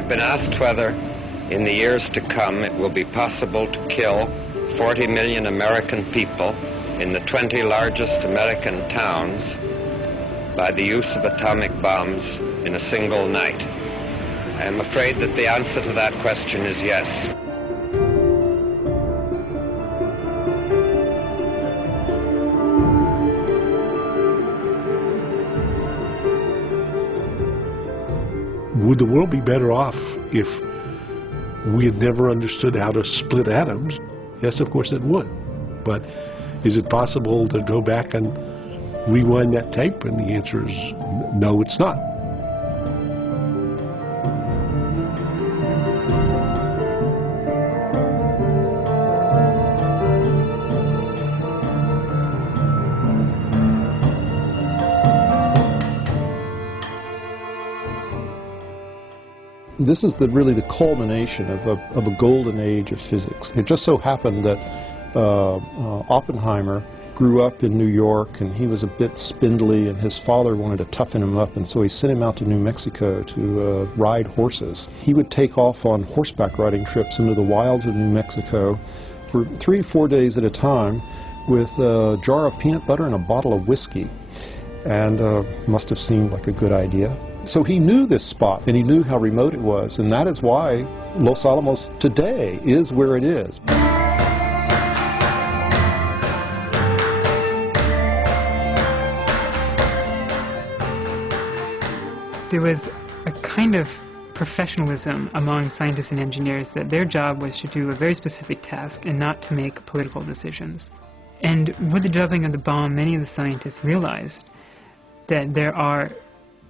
I've been asked whether in the years to come it will be possible to kill 40 million American people in the 20 largest American towns by the use of atomic bombs in a single night. I am afraid that the answer to that question is yes. Would the world be better off if we had never understood how to split atoms? Yes, of course it would. But is it possible to go back and rewind that tape? And the answer is no, it's not. This is really the culmination of a golden age of physics. It just so happened that Oppenheimer grew up in New York, and he was a bit spindly, and his father wanted to toughen him up, and so he sent him out to New Mexico to ride horses. He would take off on horseback riding trips into the wilds of New Mexico for 3 or 4 days at a time with a jar of peanut butter and a bottle of whiskey, and must have seemed like a good idea. So he knew this spot, and he knew how remote it was, and that is why Los Alamos today is where it is. There was a kind of professionalism among scientists and engineers that their job was to do a very specific task and not to make political decisions. And with the dropping of the bomb, many of the scientists realized that there are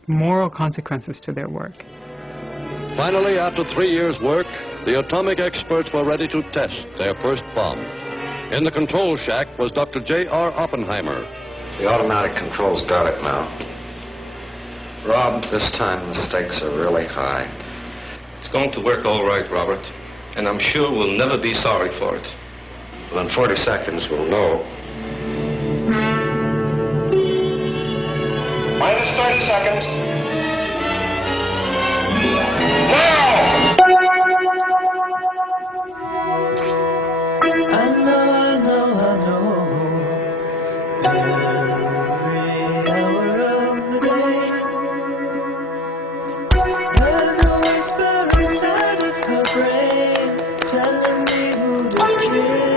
moral consequences to their work. Finally, after 3 years' work, the atomic experts were ready to test their first bomb. In the control shack was Dr. J.R. Oppenheimer. The automatic controls got it now. Rob, this time the stakes are really high. It's going to work all right, Robert, and I'm sure we'll never be sorry for it. Well, in 40 seconds we'll know. Minus 30 seconds. Now! I know. Every hour of the day, there's a whisper inside of her brain telling me who to kiss.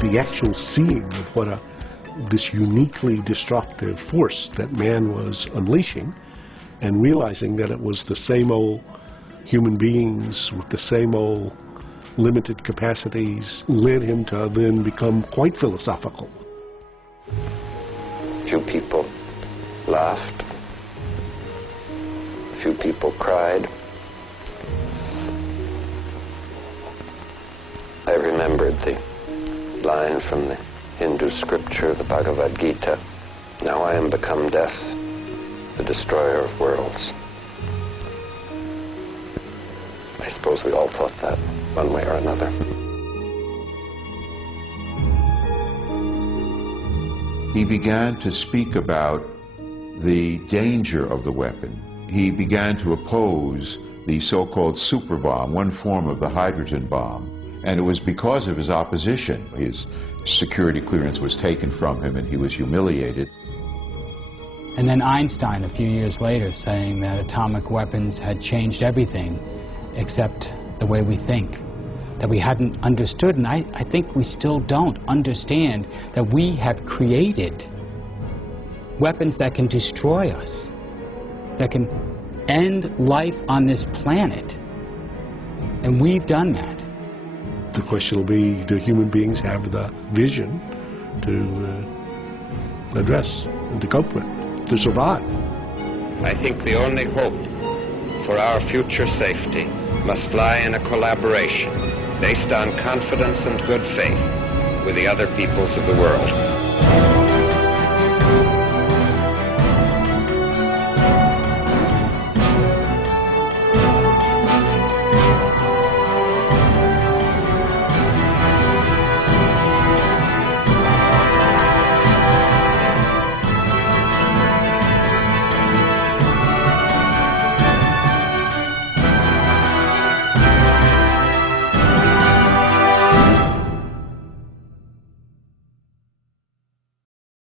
The actual seeing of what this uniquely destructive force that man was unleashing, and realizing that it was the same old human beings with the same old limited capacities, led him to then become quite philosophical. Few people laughed. Few people cried. I remembered the line from the Hindu scripture, the Bhagavad Gita. Now I am become death, the destroyer of worlds. I suppose we all thought that, one way or another. He began to speak about the danger of the weapon. He began to oppose the so-called super bomb, one form of the hydrogen bomb. And it was because of his opposition. His security clearance was taken from him and he was humiliated. And then Einstein, a few years later, saying that atomic weapons had changed everything except the way we think, that we hadn't understood, and I think we still don't understand that we have created weapons that can destroy us, that can end life on this planet, and we've done that. The question will be, do human beings have the vision to address and to cope with, to survive? I think the only hope for our future safety must lie in a collaboration based on confidence and good faith with the other peoples of the world.